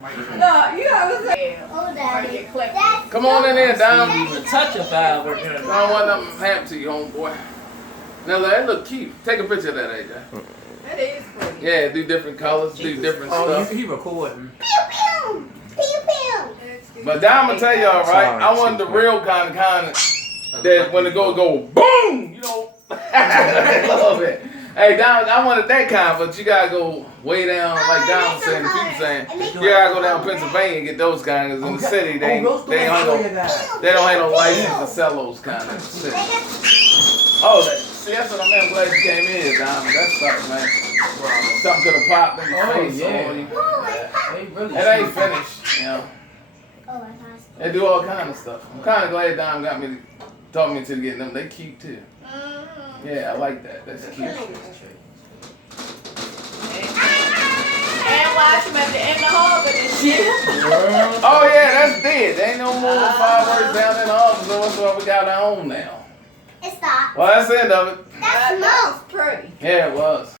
No, you always say. Oh, Daddy. Come on in there, Dom. Even touch a firework. I don't want them happen to you, homeboy. Now, that look cute. Take a picture of that, AJ. That is pretty. Yeah, do different colors, do different stuff. He recording. Pew, pew. Pew, pew. But Dom, I'm tell y'all, right? I want the real kind that when it go boom, you know. I love it. Hey, Dom, I wanted that kind, but you gotta go way down, like Dom was saying, the people saying, you gotta go down Pennsylvania and get those kind, because in the city, they don't have no license to sell those kind in the city. Oh, see, that's what I meant. I'm glad you came in, Dom. That's something, man. Something could have popped in your face. Yeah. It ain't finished, you know. They do all kind of stuff. I'm kind of glad Dom taught me to get them. They cute too. Yeah, I like that. That's cute. And watch him at the end of Harvard and shit. Oh yeah, that's dead. There ain't no more fireworks down in the office, so that's why we got our own now. It stopped. Well, that's the end of it. That smells pretty. Yeah, it was.